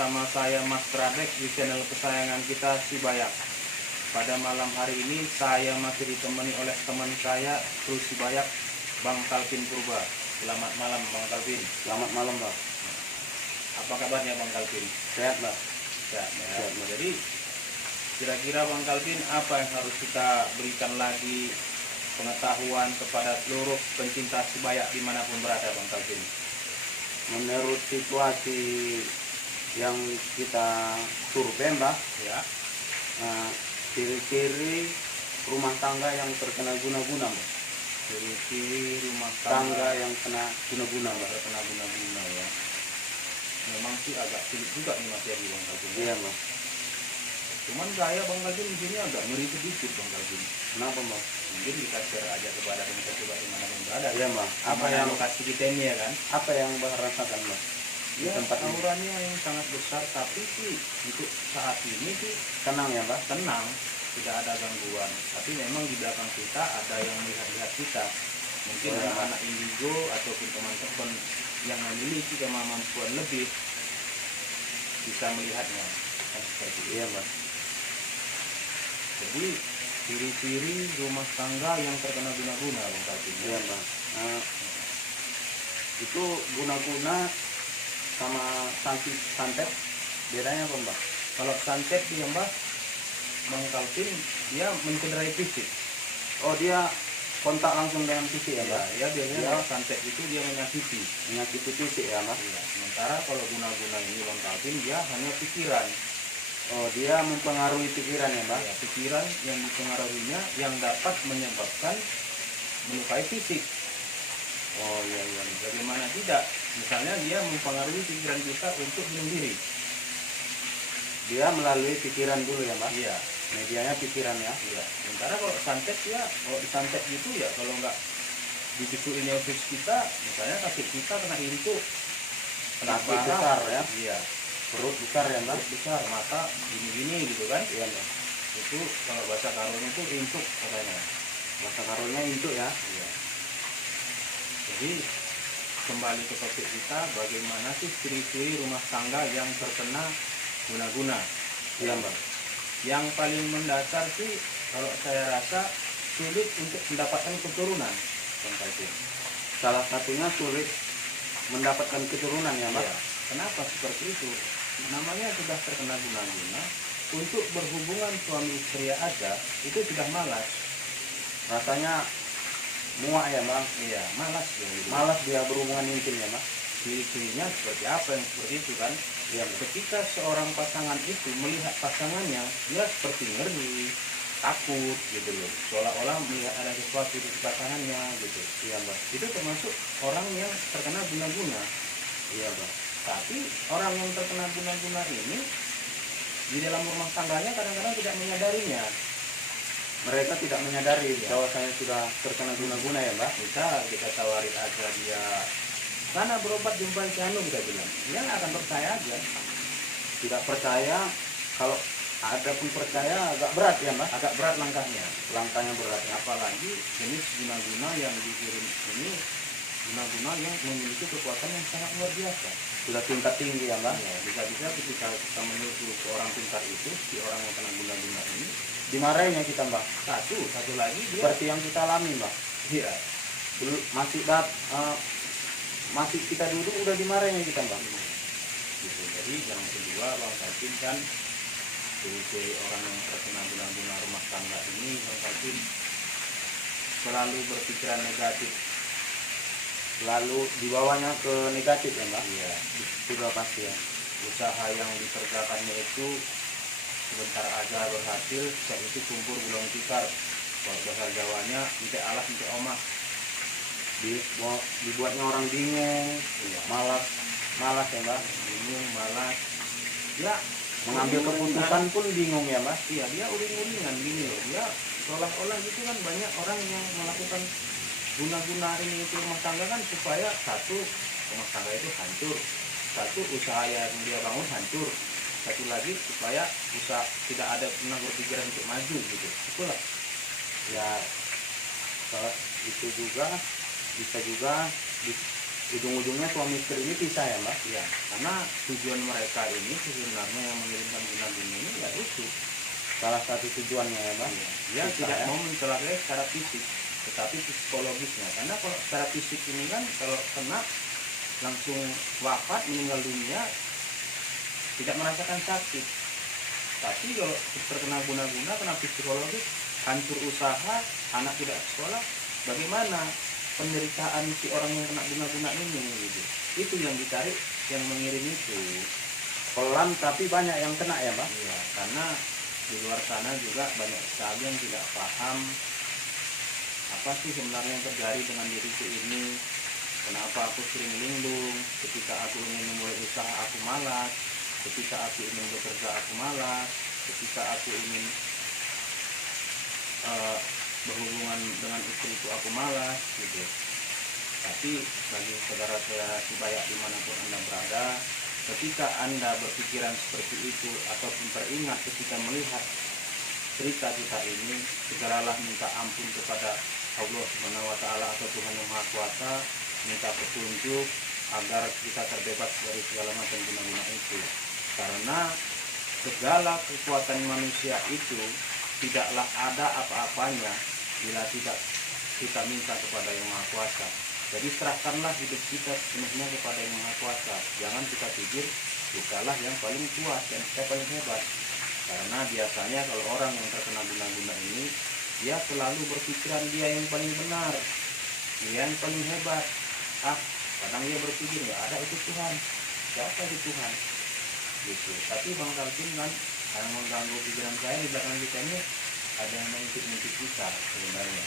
bersama saya Mas Trabek di channel kesayangan kita si Bayak. Pada malam hari ini saya masih ditemani oleh teman saya Terus si Bayak, Bang Kalvin Purba. Selamat malam Bang Kalvin. Selamat malam, Bang. Apa kabarnya Bang Kalvin? Sehat, Bang. Sehat, ya. Sehat, Bang. Jadi kira-kira Bang Kalvin apa yang harus kita berikan lagi pengetahuan kepada seluruh pencinta si Bayak dimanapun berada Bang Kalvin? Menurut situasi yang kita survei, Mbak, Ya. ciri-ciri rumah tangga yang terkena guna-guna, Mbak. Ciri-ciri rumah Tangga tangga yang kena guna-guna, Mbak. terkena guna-guna ya. Memang sih agak sulit juga nih materi Bang Kalvin. Iya, Mbak. Cuman saya Bang Kalvin di sini agak ngeri sedikit Bang Kalvin. Kenapa, Mbak? Mungkin kita share aja kepada pemirsa coba dimanapun berada. Iya, Mbak. Apa yang lokasi kita ini ya kan? Apa yang Mbak rasakan, Mbak? Di Ya, tempat ini auranya yang sangat besar, tapi sih untuk saat ini sih tenang ya, Mbak? tenang, tidak ada gangguan. Tapi memang di belakang kita ada yang melihat-lihat kita. Mungkin Oh, ya. anak-anak indigo ataupun teman-teman yang memiliki kemampuan lebih bisa melihatnya. Kan seperti itu. Iya, Mbak. Jadi ciri-ciri rumah tangga yang terkena guna-guna Bang Kalvin. Iya, Mbak. Itu guna-guna sama santet bedanya apa, Mbak? Kalau santet dia Mbak, Bang Kalvin dia mencederai fisik. Oh, dia kontak langsung dengan fisik ya, Ya, Mbak? ya biasanya Dia kalau santet itu dia menyakiti. menyakiti fisik ya, Mbak? Ya, sementara kalau guna-guna ini Bang Kalvin dia hanya pikiran. Oh, dia mempengaruhi pikiran ya, Mbak? Ya, pikiran yang dipengaruhinya yang dapat menyebabkan melukai fisik. Oh, iya, iya. Bagaimana tidak? Misalnya dia mempengaruhi pikiran kita untuk bunuh diri. Dia melalui pikiran dulu ya, Mbak? Iya, Medianya pikiran ya? iya. Sementara kalau santet ya, kalau disantet gitu ya kalau nggak dibisuin ofis kita, misalnya kaki kita kena intuk, kena Kaki parah, besar ya? iya, Perut besar ya, Mbak? perut besar, mata gini-gini gitu kan? Iya, Mbak. Itu kalau bahasa karonya itu intuk katanya. Bahasa karunya itu ya? Iya. Jadi kembali ke topik kita, bagaimana sih ciri-ciri rumah tangga yang terkena guna-guna? Iya, Mbak. Yang paling mendasar sih kalau saya rasa sulit untuk mendapatkan keturunan, Bang Kalvin. Salah satunya sulit mendapatkan keturunan ya, Mbak? Ya, kenapa seperti itu? Namanya sudah terkena guna-guna, untuk berhubungan suami istri aja itu sudah malas. Rasanya muak ya, Mbak? Iya, malas ya. Gitu. Malas dia berhubungan intim ya, Mbak? Ciri-cirinya seperti apa yang seperti itu kan? Iya, Mbak. Ketika seorang pasangan itu melihat pasangannya, dia seperti ngeri, takut gitu loh. Seolah-olah melihat ada sesuatu di pasangannya gitu. Iya, Mbak. Itu termasuk orang yang terkena guna-guna. Iya, Mbak. Tapi orang yang terkena guna-guna ini di dalam rumah tangganya kadang-kadang tidak menyadarinya. Mereka tidak menyadari Iya. bahwasanya sudah terkena guna-guna ya, Mbak? Misal kita tawarin aja dia, sana berobat jumpa si Anu, kita bilang, dia nggak akan percaya aja. Tidak percaya, kalau ada pun percaya agak berat ya, Mbak? Agak berat langkahnya. Langkahnya berat ya. Apalagi jenis guna-guna yang dikirim ini guna-guna yang memiliki kekuatan yang sangat luar biasa. Sudah tingkat tinggi ya, Mbak? Ya, bisa-bisa ketika kita menuju ke orang pintar itu, si orang yang kena guna-guna ini, Dimarahinnya kita, Mbak? satu lagi dia, Seperti yang kita alami, Mbak? iya, Dulu masih kita duduk udah dimarahinnya kita, Mbak? gitu. Jadi yang kedua Bang Kalvin kan ciri-ciri orang yang terkena guna-guna rumah tangga ini Bang Kalvin selalu berpikiran negatif. Lalu dibawanya ke negatif ya, Mbak? Iya, Sudah pasti ya. usaha yang dikerjakannya itu sebentar aja berhasil, setelah itu kumpul gulung tikar. Kalau bahasa Jawanya ente alas ente omah. Dibuatnya orang bingung, Iya, malas ya, Mbak? bingung, malas. Ya, Mengambil keputusan pun bingung ya, Mbak? iya, dia uring-uringan gini loh. Dia seolah-olah gitu kan banyak orang yang melakukan guna-guna ini itu rumah tangga kan supaya satu rumah tangga itu hancur, satu usaha yang dia bangun hancur, satu lagi supaya usaha tidak ada pernah berpikiran untuk maju gitu. Itulah. Ya, salah itu juga bisa juga ujung-ujungnya suami istri ini pisah ya Mbak? Ya, karena tujuan mereka ini sebenarnya yang mengirimkan guna-guna ini ya itu. Salah satu tujuannya ya Mbak? Iya. Dia Pisah, tidak ya? mau mencelakai secara fisik, tetapi psikologisnya. Karena kalau secara fisik ini kan kalau kena langsung wafat, meninggal dunia, tidak merasakan sakit. Tapi kalau terkena guna-guna, kena psikologis, hancur usaha, anak tidak sekolah, bagaimana penderitaan si orang yang kena guna-guna ini gitu. Itu yang dicari, yang mengirim itu. Pelan tapi banyak yang kena ya Mbak? Iya, karena di luar sana juga banyak sekali yang tidak paham apa sih sebenarnya yang terjadi dengan diriku ini. Kenapa aku sering linglung, ketika aku ingin memulai usaha aku malas, ketika aku ingin bekerja aku malas, ketika aku ingin berhubungan dengan istriku aku malas gitu. Tapi bagi saudara-saudara Sibayak dimanapun Anda berada, ketika Anda berpikiran seperti itu ataupun teringat ketika melihat cerita kita ini, segeralah minta ampun kepada Allah Subhanahu wa Ta'ala atau Tuhan Yang Maha Kuasa, minta petunjuk agar kita terbebas dari segala macam guna-guna itu. Karena segala kekuatan manusia itu tidaklah ada apa-apanya bila tidak kita minta kepada Yang Maha Kuasa. Jadi serahkanlah hidup kita sepenuhnya kepada Yang Maha Kuasa. Jangan kita pikir kitalah yang paling kuat dan kita paling hebat. Karena biasanya kalau orang yang terkena guna-guna ini, dia selalu berpikiran dia yang paling benar, dia yang paling hebat. Kadang dia berpikir ya ada itu Tuhan, siapa itu Tuhan gitu. Tapi Bang Kalvin kan yang mengganggu pikiran saya, di belakang kita ini ada yang mengintip-intip kita sebenarnya.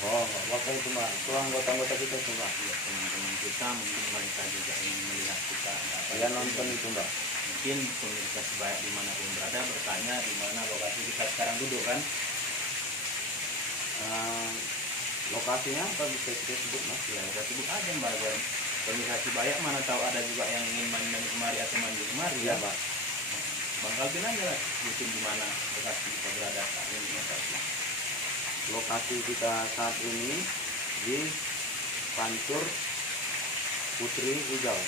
Oh, apa itu Mbak? Itu anggota-anggota kita itu Mbak? Ya, teman-teman kita mungkin mereka juga ingin melihat kita. Ya nonton itu Mbak. Mungkin pemirsa Sibayak dimanapun berada bertanya di mana lokasi kita sekarang duduk kan. Lokasinya apa bisa kita sebut Mas? Ya kita sebut aja Mbak. Pemirsa Sibayak mana tahu ada juga yang ingin main kemari atau mandi kemari Iya ya. Mbak. Bang Kalvin aja lah bikin di mana lokasi kita berada saat ini. Lokasi kita saat ini di Pancur Putri Hijau.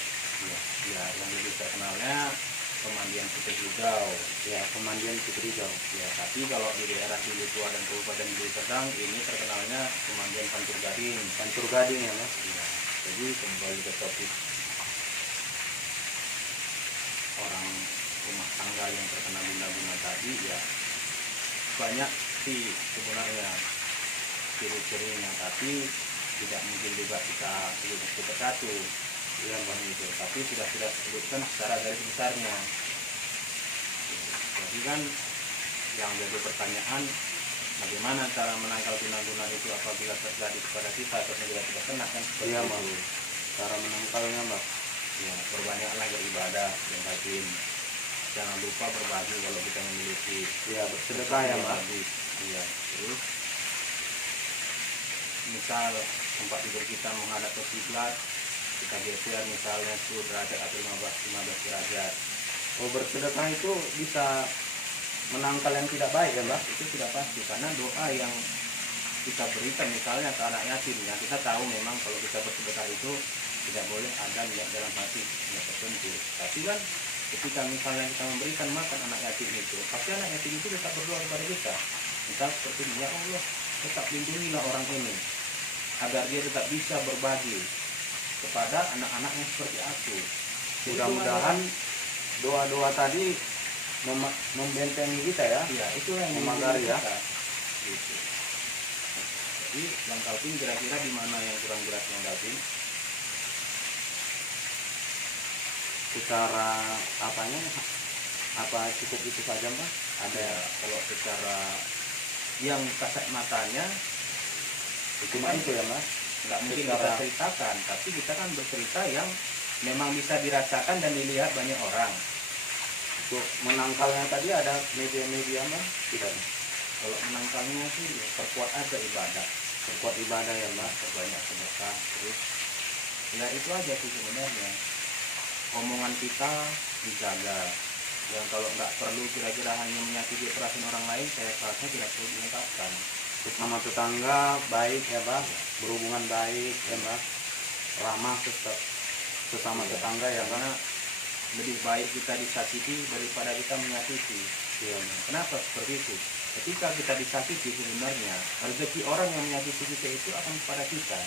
Ya, yang lebih terkenalnya pemandian Putri Hijau. Ya, pemandian Putri Hijau. Ya, tapi kalau di daerah Dili Tua dan Kabupaten Deli Serdang ini terkenalnya pemandian Pancur Gading. Pancur Gading ya Mas. Ya, jadi kembali ke topik orang rumah tangga yang terkena guna-guna tadi, ya banyak sih sebenarnya ciri-cirinya, tapi tidak mungkin juga kita sebut satu persatu ya Bang itu, tapi sudah sebutkan secara garis besarnya. Jadi kan yang jadi pertanyaan, bagaimana cara menangkal guna-guna itu apabila terjadi kepada kita atau tidak kena kan seperti Iya, itu. Bang. Cara menangkalnya Mbak. Ya, perbanyaklah beribadah yang rajin. Jangan lupa berbagi kalau kita memiliki. Ya, bersedekah ya Mbak. Iya, terus misal tempat tidur kita menghadap ke kiblat, kita geser misalnya 10 derajat atau 15 derajat. Oh, bersedekah itu bisa menangkal yang tidak baik ya Mbak? Itu sudah pasti, karena doa yang kita berikan misalnya ke anak yatim, ya kita tahu memang kalau kita bersedekah itu tidak boleh ada niat dalam hati niat tertentu. Tapi kan ketika misalnya kita memberikan makan anak yatim itu, pasti anak yatim itu tetap berdoa kepada kita. Misal seperti ini, ya Allah, tetap lindungilah orang ini agar dia tetap bisa berbagi kepada anak-anak yang seperti aku. Mudah-mudahan doa-doa tadi membentengi kita ya. Iya, itulah yang memagari ya. kita. Gitu. Jadi Bang Kalvin kira-kira di mana yang kurang jelas Bang Kalvin? Secara apanya? Apa cukup itu saja Mbak? Ada Ya, kalau secara yang kasat matanya cuma itu ya Mas? nggak mungkin Secara- kita ceritakan, tapi kita kan bercerita yang memang bisa dirasakan dan dilihat banyak orang. Untuk menangkalnya tadi ada media-media Mbak? Tidak. Kalau menangkalnya sih ya, perkuat aja ibadah, Perkuat ibadah ya Mbak. perbanyak sedekah, terus ya itu aja sih sebenarnya. Omongan kita dijaga, yang kalau nggak perlu kira-kira hanya menyakiti perasaan orang lain, saya rasa tidak perlu diungkapkan. Sesama tetangga baik ya Mbak, berhubungan baik ya Mbak, ramah sesama Iya. tetangga ya Mbak. Karena lebih baik kita disakiti daripada kita menyakiti. Iya Mbak. Kenapa seperti itu? Ketika kita disakiti sebenarnya rezeki orang yang menyakiti kita itu akan kepada kita.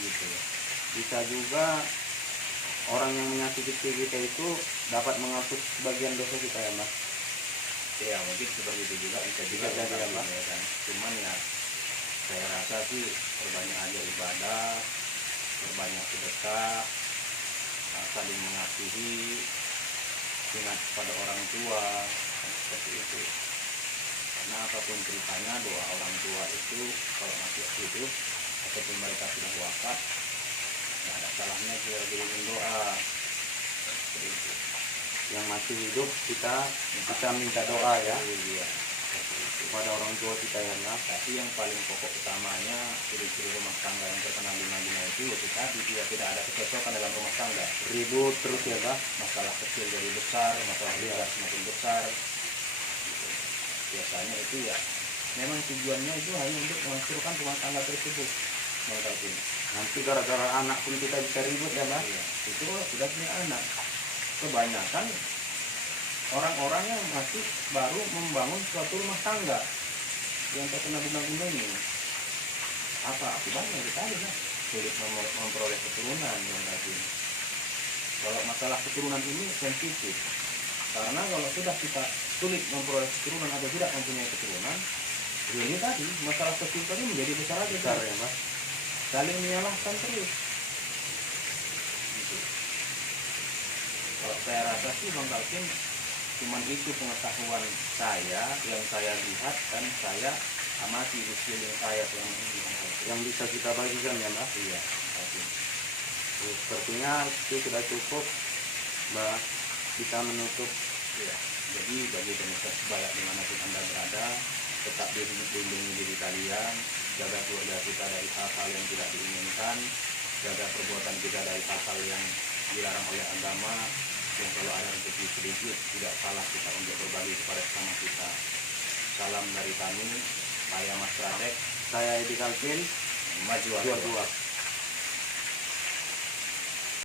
Gitu. Bisa juga orang yang menyakiti kita itu dapat menghapus sebagian dosa kita ya Mbak. Ya mungkin seperti itu juga bisa juga Bisa jadi, mungkin, Pak. ya kan. Cuman ya saya rasa sih perbanyak aja ibadah, perbanyak sedekah, saling mengasihi, ingat pada orang tua, kan seperti itu. Karena apapun ceritanya doa orang tua itu kalau masih hidup ataupun mereka sudah wafat, nggak ada salahnya kita berikan doa. Seperti itu. Yang masih hidup kita bisa minta doa ya Iya, seperti itu. kepada orang tua kita ya Mbak. Tapi yang paling pokok utamanya ciri-ciri rumah tangga yang terkena lima itu yaitu tadi dia tidak ada kecocokan dalam rumah tangga. Ribut terus ya Mbak. Masalah kecil jadi besar, masalah besar semakin besar. Gitu. Biasanya itu ya memang tujuannya itu hanya untuk menghancurkan rumah tangga tersebut. Mungkin. Nanti gara-gara anak pun kita bisa ribut ya Mbak. Iya. Itu kalau sudah punya anak. Kebanyakan orang-orang yang masih baru membangun suatu rumah tangga yang terkena guna-guna ini. Apa akibatnya kita lah sulit memperoleh keturunan yang tadi. Kalau masalah keturunan ini sensitif, karena kalau sudah kita sulit memperoleh keturunan atau tidak mempunyai keturunan, ya ini tadi masalah kecil tadi menjadi besar aja. Besar ya Mbak. Saling menyalahkan terus. Gitu. Kalau saya rasa sih Bang Kalkin cuman itu pengetahuan saya yang saya lihat dan saya amati di sekeliling saya selama ini Bang Kalkin. Yang bisa kita bagikan ya Mbak. Iya, Kalkin. Sepertinya itu sudah cukup Mbak, kita menutup. Iya. Jadi bagi pemirsa sebaya dimanapun Anda berada, tetap lindungi diri kalian, jaga keluarga kita dari hal-hal yang tidak diinginkan, jaga perbuatan kita dari hal-hal yang dilarang oleh agama. Yang kalau ada rezeki sedikit tidak salah kita untuk berbagi kepada sesama kita. Salam dari kami, saya Mas Radek, Saya Edi Kalkin, maju dua-dua.